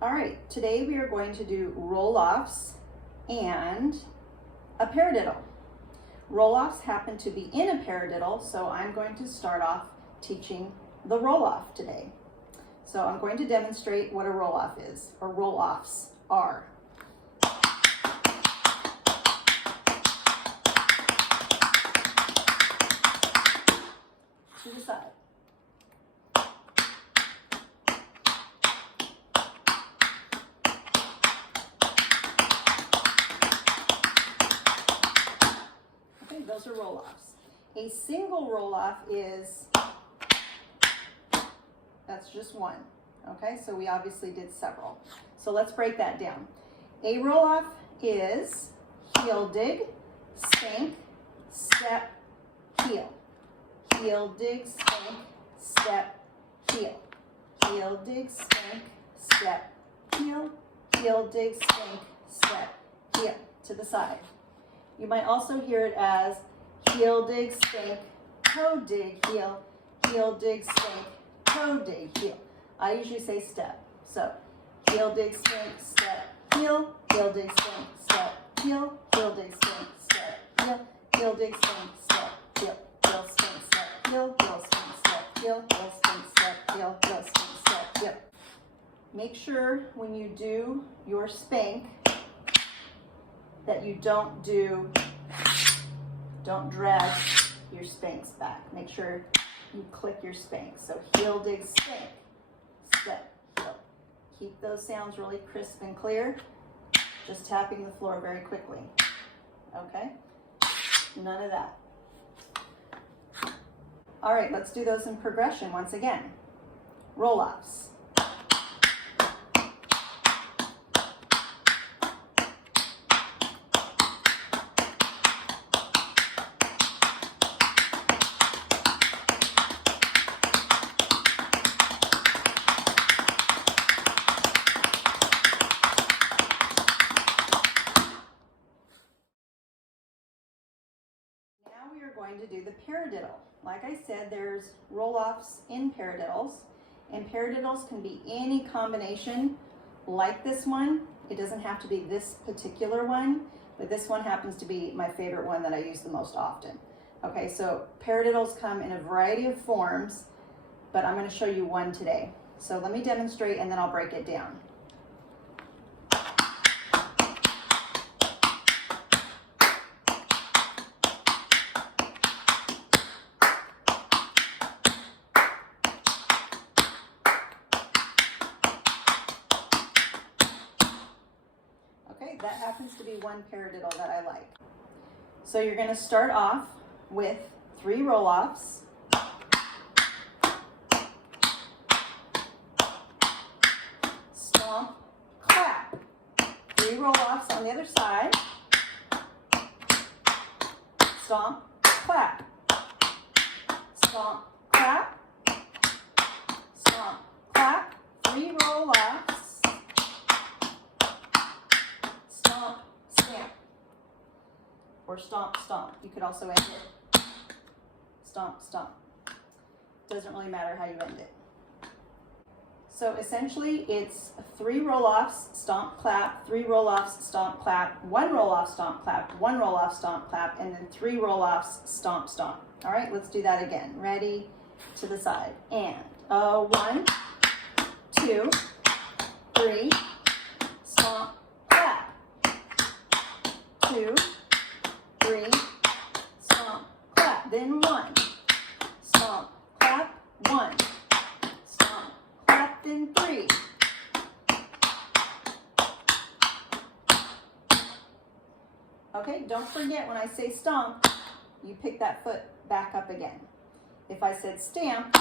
All right, today we are going to do roll-offs and a paradiddle. Roll-offs happen to be in a paradiddle, so I'm going to start off teaching the roll-off today. So I'm going to demonstrate what a roll-off is, or roll-offs are. To the side. Okay, those are roll-offs. A single roll-off is, that's just one. Okay, so we obviously did several. So let's break that down. A roll-off is heel dig, spank, step, heel. Heel, dig, spank, step, heel. Heel, dig, spank, step, heel. Heel, dig, spank, step, heel. To the side. You might also hear it as heel, dig, spank, toe, dig, heel. Heel, dig, spank, toe, dig, heel. I usually say step. So heel, dig, spank, step, heel. Heel, dig, spank, step, heel. Heel, dig, spank, step, heel. Heel, dig, spank, step, heel. Heel, spank, step, heel. Heel, spank, step, heel. Heel, spank, step, heel. Heel, spank, step, heel. Make sure when you do your spank that you don't drag your spanks back. Make sure you click your spank. So heel, dig, spank, step, heel. Keep those sounds really crisp and clear. Just tapping the floor very quickly. Okay? None of that. All right, let's do those in progression once again. Roll-offs. Now we are going to do the paradiddle. Like I said, there's roll-offs in paradiddles, and paradiddles can be any combination like this one. It doesn't have to be this particular one, but this one happens to be my favorite one that I use the most often. Okay, so paradiddles come in a variety of forms, but I'm going to show you one today. So let me demonstrate and then I'll break it down. That happens to be one paradiddle that I like. So you're going to start off with 3 roll-offs. Stomp, clap. 3 roll-offs on the other side. Stomp, clap. Stomp, clap. Stomp, clap. 3 roll-offs. Or stomp, stomp. You could also end it. Stomp, stomp. Doesn't really matter how you end it. So essentially it's 3 roll-offs, stomp, clap, 3 roll-offs, stomp, clap, 1 roll-off, stomp, clap, 1 roll-off, stomp, clap, and then 3 roll-offs, stomp, stomp. All right, let's do that again. Ready? To the side. And 1, 2, 3, stomp, clap. 2, 3, stomp, clap. Then 1, stomp, clap, 1, stomp, clap, then 3. Okay, don't forget when I say stomp, you pick that foot back up again. If I said stamp,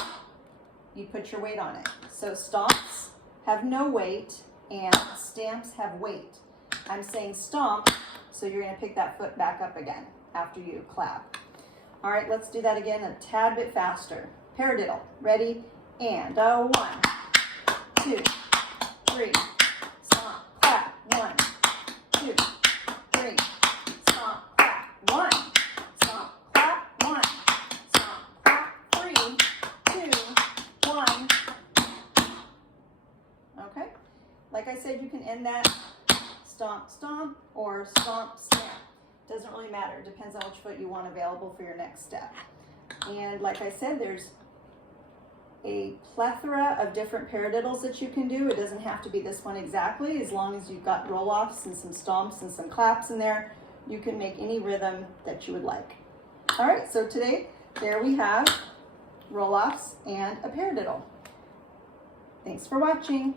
you put your weight on it. So stomps have no weight and stamps have weight. I'm saying stomp, so you're going to pick that foot back up again after you clap. All right, let's do that again a tad bit faster. Paradiddle. Ready? And 1, 2, 3. Stomp, clap. 1, 2, 3. Stomp, clap. 1. Stomp, clap. 1. Stomp, clap. 3, 2, 1. Okay. Like I end that stomp, stomp, or stomp, snap. Doesn't really matter. Depends on which foot you want available for your next step. And like I said, there's a plethora of different paradiddles that you can do. It doesn't have to be this one exactly. As long as you've got roll-offs and some stomps and some claps in there, you can make any rhythm that you would like. All right, so today, there we have roll-offs and a paradiddle. Thanks for watching.